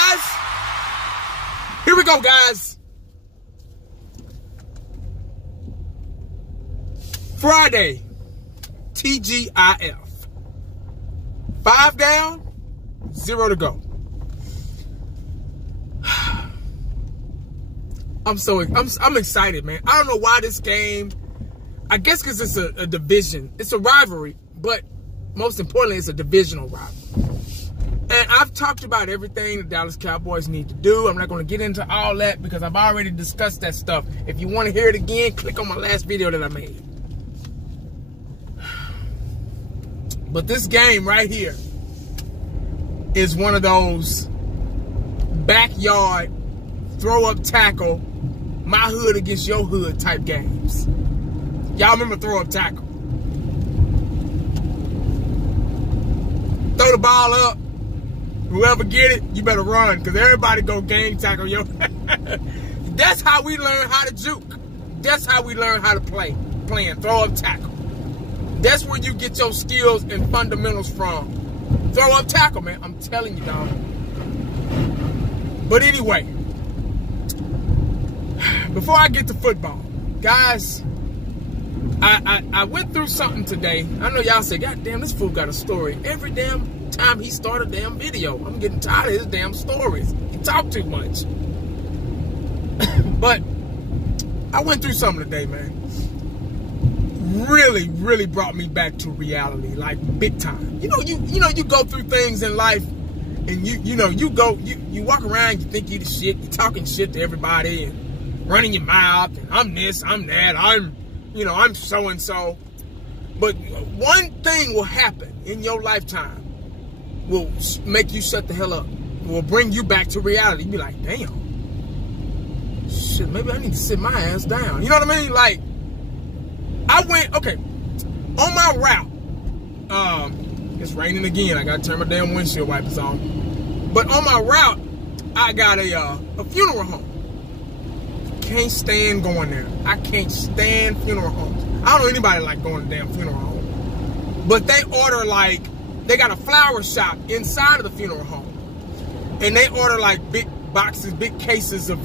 guys. Here we go, guys. Friday, TGIF. 5 down, 0 to go. I'm excited, man. I don't know why this game. I guess because it's a division. It's a rivalry, but most importantly, it's a divisional rivalry. And I've talked about everything the Dallas Cowboys need to do. I'm not going to get into all that because I've already discussed that stuff. If you want to hear it again, click on my last video that I made. But this game right here is one of those backyard throw-up tackle, my hood against your hood type games. Y'all remember throw-up tackle? Throw the ball up. Whoever get it, you better run, because everybody go gang tackle yo. That's how we learn how to juke. That's how we learn how to play. Playing throw-up tackle. That's where you get your skills and fundamentals from. Throw-up tackle, man. I'm telling you, dog. But anyway, before I get to football, guys, I went through something today. I know y'all say, God damn, this fool got a story. Every damn time he start a damn video, I'm getting tired of his damn stories. He talk too much. But I went through something today, man. Really, really brought me back to reality, like big time. You know, you go through things in life, and you walk around, you think you the shit, you talking shit to everybody, and running your mouth, and I'm this, I'm that, I'm so and so. But one thing will happen in your lifetime, will make you shut the hell up, will bring you back to reality. You be like, damn, shit, maybe I need to sit my ass down. You know what I mean? Like, I went, okay, on my route, it's raining again. I got to turn my damn windshield wipers on. But on my route, I got a funeral home. Can't stand going there. I can't stand funeral homes. I don't know anybody like going to damn funeral home. But they order like, they got a flower shop inside of the funeral home. And they order like big boxes, big cases of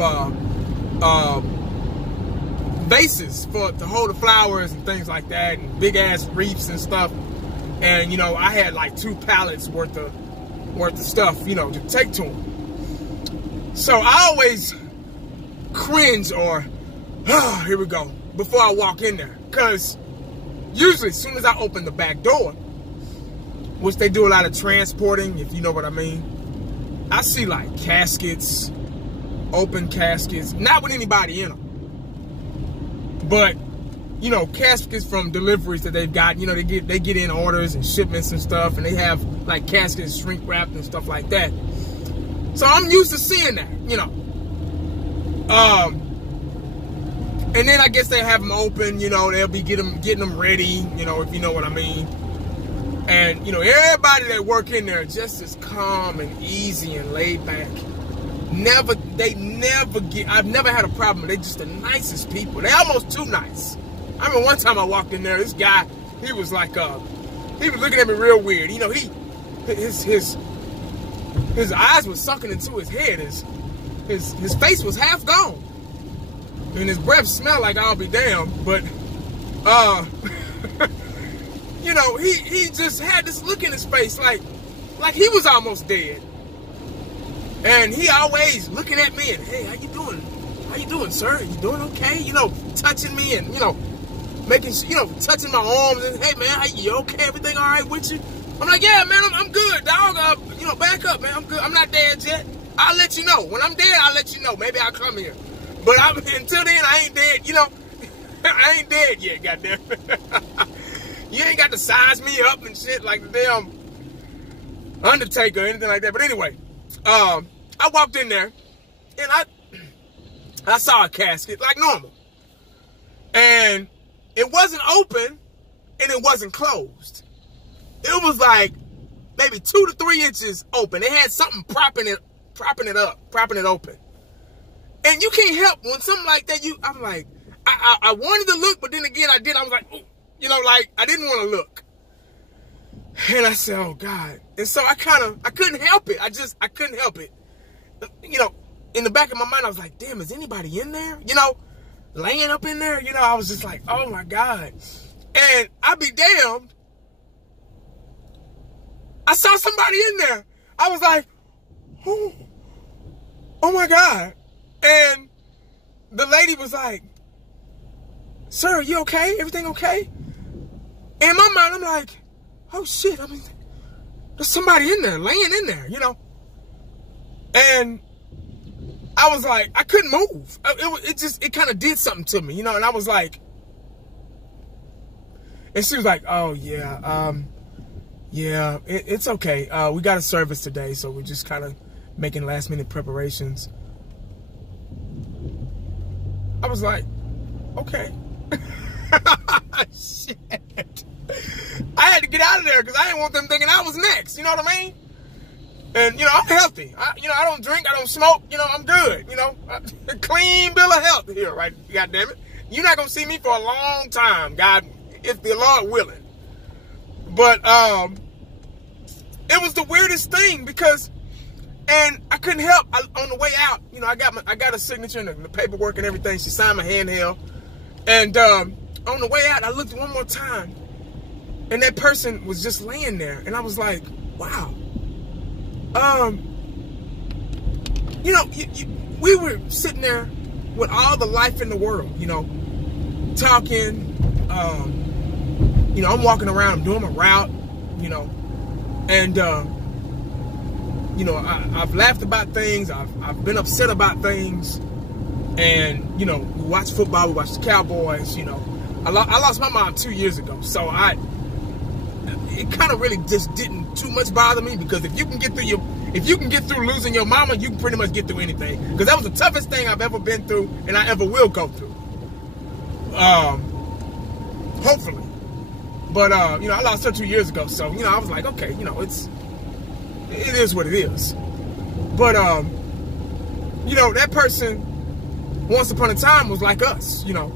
vases to hold the flowers and things like that, and big ass wreaths and stuff. And I had like 2 pallets worth of stuff, to take to them. So I always cringe or here we go before I walk in there, because usually as soon as I open the back door, which they do a lot of transporting, if you know what I mean, I see like caskets, open caskets, not with anybody in them. But, caskets from deliveries that they've got, they get in orders and shipments and stuff, and they have like caskets shrink wrapped and stuff like that. So I'm used to seeing that, and then I guess they have them open, they'll be getting them ready, if you know what I mean. And, everybody that work in there just as calm and easy and laid back. I've never had a problem. They're just the nicest people. They're almost too nice. I remember one time I walked in there, this guy, he was like, he was looking at me real weird. His eyes were sunken into his head. His face was half gone. And his breath smelled like I'll be damned. But, he just had this look in his face like he was almost dead. And he always looking at me and, hey, how you doing? How you doing, sir? You doing okay? Touching me and, making, touching my arms and, hey, man, you okay? Everything all right with you? I'm like, yeah, man, I'm good, dog. Back up, man. I'm good. I'm not dead yet. I'll let you know. When I'm dead, I'll let you know. Maybe I'll come here. But until then, I ain't dead. I ain't dead yet, goddamn. You ain't got to size me up and shit like the damn Undertaker or anything like that. But anyway, I walked in there, and I saw a casket like normal. And it wasn't open, and it wasn't closed. It was like maybe 2 to 3 inches open. It had something propping it open. And you can't help when something like that, I'm like, I wanted to look, but then again, I was like, ooh, I didn't want to look. And I said, oh God. And so I couldn't help it. I couldn't help it. you know, in the back of my mind, I was like, damn, is anybody in there? You know, laying up in there? You know, I was just like, oh my God. And I'd be damned, I saw somebody in there. I was like, oh my God. And the lady was like, sir, are you okay? Everything okay? And in my mind, I'm like, oh shit, I mean, there's somebody in there, laying in there, you know? And I was like, I couldn't move. It kind of did something to me, you know? And I was like, and she was like, oh yeah, yeah, it's okay. We got a service today, so we're just kind of making last minute preparations. I was like, okay. Shit. I had to get out of there because I didn't want them thinking I was next. You know what I mean? And, you know, I'm healthy. I don't drink. I don't smoke. You know, I'm good. You know, a clean bill of health here, right? God damn it. You're not going to see me for a long time, God, if the Lord willing. But it was the weirdest thing because, and I couldn't help. On the way out, you know, I got a signature and the paperwork and everything. She signed my handheld. And on the way out, I looked one more time, and that person was just laying there, and I was like, wow. You know, we were sitting there with all the life in the world, you know, talking. You know, I'm walking around, I'm doing my route, you know, and you know, I've laughed about things, I've been upset about things, and you know, we watch football, we watch the Cowboys, you know. I lost my mom 2 years ago, so it kind of really just didn't too much bother me, because if you can get through losing your mama, you can pretty much get through anything. Because that was the toughest thing I've ever been through, and I ever will go through. Hopefully. But you know, I lost her 2 years ago, so you know, I was like, okay, you know, it is what it is. But you know, that person once upon a time was like us, you know.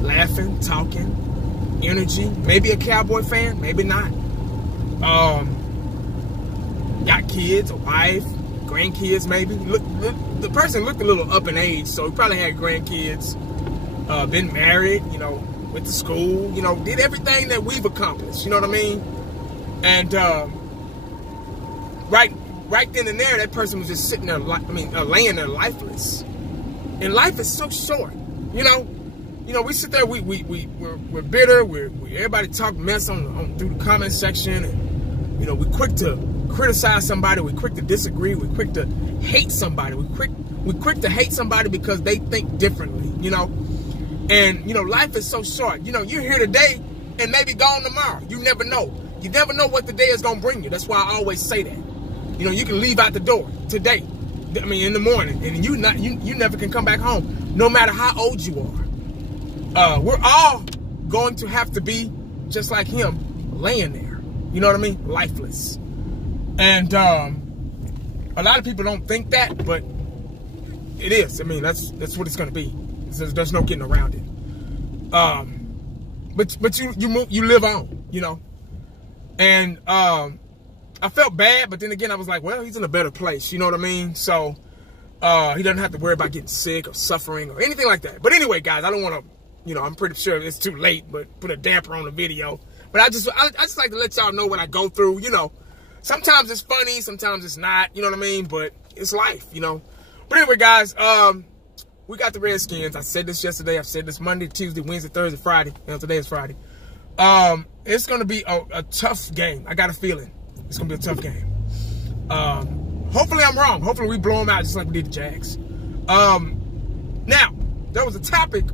Laughing, talking, energy, maybe a Cowboy fan, maybe not. Got kids, a wife, grandkids maybe. Look, the person looked a little up in age, so he probably had grandkids, been married, you know, went to school, you know, did everything that we've accomplished, you know what I mean? And right then and there, that person was just sitting there, laying there lifeless. And life is so short, you know. You know, we sit there, we're bitter, everybody talk mess through the comment section, and you know, we're quick to criticize somebody, we're quick to disagree, we're quick to hate somebody, we're quick to hate somebody because they think differently, you know. And you know, life is so short. You know, you're here today and maybe gone tomorrow. You never know. You never know what the day is gonna bring you. That's why I always say that. You know, you can leave out the door today, I mean in the morning, and you never can come back home, no matter how old you are. We're all going to have to be just like him, laying there. You know what I mean? Lifeless. And a lot of people don't think that, but it is. I mean, that's what it's going to be. There's no getting around it. But you live on, you know. And I felt bad, but then again, I was like, well, he's in a better place. You know what I mean? So he doesn't have to worry about getting sick or suffering or anything like that. But anyway, guys, I don't want to. You know, I'm pretty sure it's too late, but put a damper on the video. But I just like to let y'all know what I go through. You know, sometimes it's funny, sometimes it's not. You know what I mean? But it's life, you know. But anyway, guys, we got the Redskins. I said this yesterday. I've said this Monday, Tuesday, Wednesday, Thursday, Friday. You know, today is Friday. It's going to be a tough game. I got a feeling it's going to be a tough game. Hopefully I'm wrong. Hopefully we blow them out just like we did the Jags. Now, there was a topic.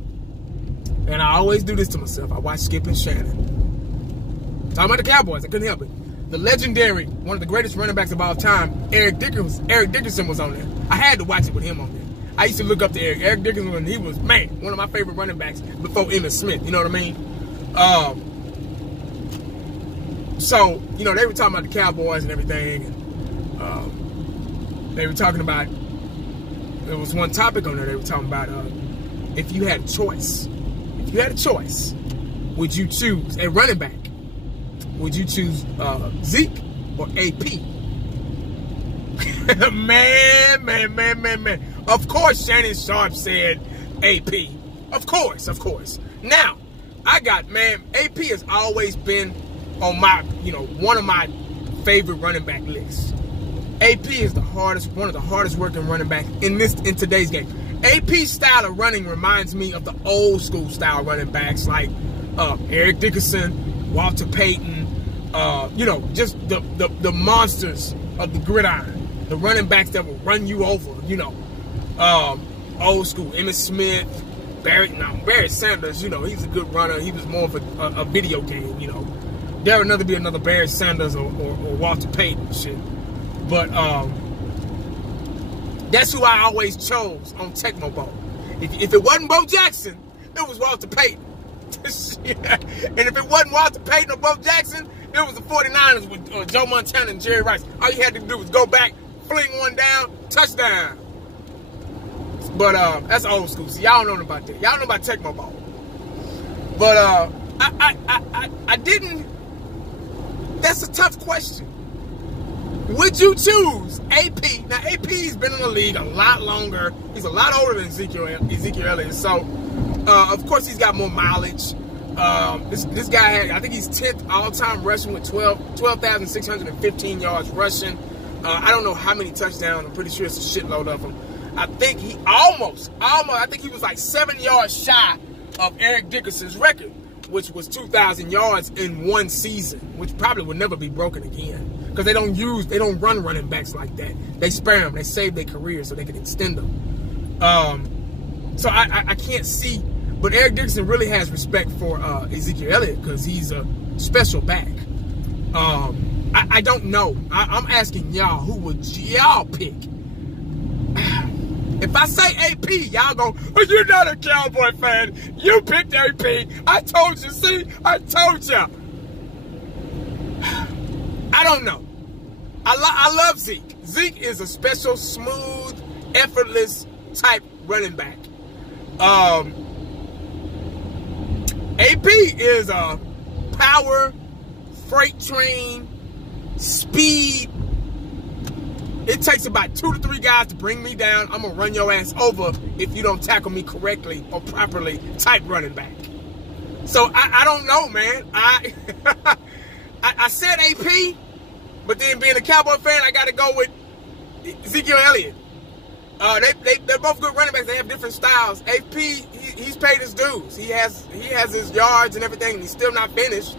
And I always do this to myself. I watch Skip and Shannon. Talking about the Cowboys, I couldn't help it. The legendary, one of the greatest running backs of all time, Eric Dickerson was on there. I had to watch it with him on there. I used to look up to Eric. Eric Dickerson, when he was, man, one of my favorite running backs before Emmitt Smith. You know what I mean? So, you know, they were talking about the Cowboys and everything. And they were talking about, there was one topic on there. They were talking about if you had a choice. If you had a choice, would you choose a running back? Would you choose Zeke or AP? Man. Of course Shannon Sharp said AP. Of course. Now, AP has always been on my, one of my favorite running back lists. AP is one of the hardest working running backs in today's game. AP's style of running reminds me of the old school style running backs like Eric Dickerson, Walter Payton, just the monsters of the gridiron, the running backs that will run you over, old school. Emmitt Smith, Barry Sanders, he's a good runner. He was more of a video game, There would be another Barry Sanders or Walter Payton shit. But that's who I always chose on Tecmo Bowl. If it wasn't Bo Jackson, it was Walter Payton. And if it wasn't Walter Payton or Bo Jackson, it was the 49ers with Joe Montana and Jerry Rice. All you had to do was go back, fling one down, touchdown. But that's old school. So y'all don't know about that. Y'all know about Tecmo Bowl. But I didn't. That's a tough question. Would you choose AP? Now, AP's been in the league a lot longer. He's a lot older than Ezekiel Elliott. So, of course, he's got more mileage. This guy, I think he's 10th all-time rushing with 12,615 yards rushing. I don't know how many touchdowns. I'm pretty sure it's a shitload of them. I think he I think he was like 7 yards shy of Eric Dickerson's record, which was 2,000 yards in one season, which probably would never be broken again. Because they don't run running backs like that. They spare them. They save their careers so they can extend them. So I can't see. But Eric Dickerson really has respect for Ezekiel Elliott because he's a special back. I don't know. I'm asking y'all, who would y'all pick? If I say AP, y'all go, oh, you're not a Cowboy fan. You picked AP. I told you. See? I told you. I don't know. I love Zeke. Zeke is a special, smooth, effortless type running back. AP is a power, freight train, speed. It takes about 2 to 3 guys to bring me down. I'm going to run your ass over if you don't tackle me correctly or properly type running back. So I don't know, man. I said AP, but then being a Cowboy fan, I got to go with Ezekiel Elliott. They're both good running backs. They have different styles. AP, he's paid his dues. He has his yards and everything, and he's still not finished.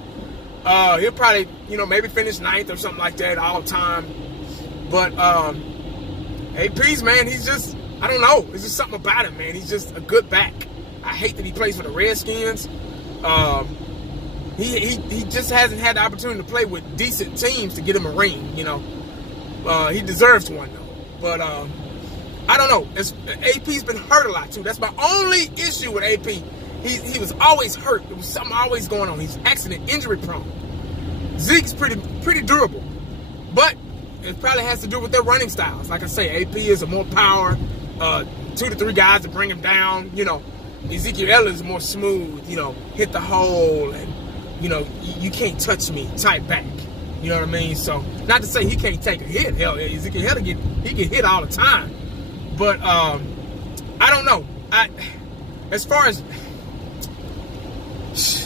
He'll probably, maybe finish 9th or something like that all time. But AP's, man, he's just, I don't know. There's just something about him, man. He's just a good back. I hate that he plays for the Redskins. He just hasn't had the opportunity to play with decent teams to get him a ring, He deserves one, though. But I don't know. AP's been hurt a lot, too. That's my only issue with AP. He was always hurt. There was something always going on. He's accident, injury prone. Zeke's pretty durable. But it probably has to do with their running styles. Like I say, AP is a more power, 2 to 3 guys to bring him down. Ezekiel Elliott is more smooth, hit the hole and, you can't touch me type back. You know what I mean? So, not to say he can't take a hit. Hell, Ezekiel Elliott, he get hit all the time. But, I don't know. As far as,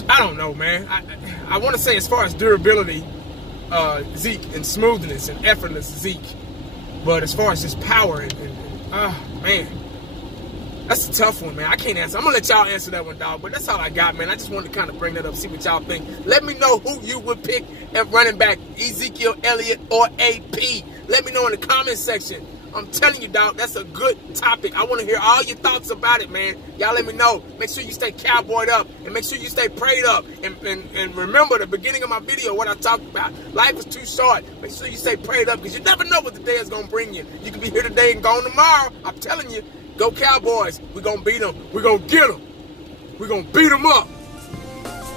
I don't know, man. I want to say as far as durability, Zeke, and smoothness and effortless Zeke. But as far as just power and man, that's a tough one, man. I can't answer. I'm going to let y'all answer that one, dog. But that's all I got, man. I just wanted to kind of bring that up, see what y'all think. Let me know who you would pick at running back, Ezekiel Elliott or AP. Let me know in the comment section. I'm telling you, dog, that's a good topic. I want to hear all your thoughts about it, man. Y'all let me know. Make sure you stay cowboyed up and make sure you stay prayed up. And remember the beginning of my video, what I talked about. Life is too short. Make sure you stay prayed up because you never know what the day is going to bring you. You can be here today and gone tomorrow. I'm telling you, go Cowboys. We're going to beat them. We're going to get them. We're going to beat them up.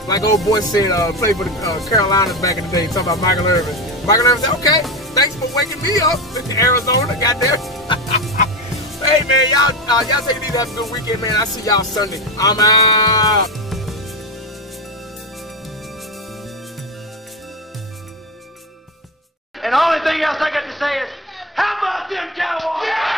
Like old boy said, played for the Carolinas back in the day, talking about Michael Irvin. Michael Irvin said, okay, thanks for waking me up. Arizona, got there. Hey, man, y'all take it easy. Have a good weekend, man. I'll see y'all Sunday. I'm out. And the only thing else I got to say is, how about about them Cowboys? Yeah!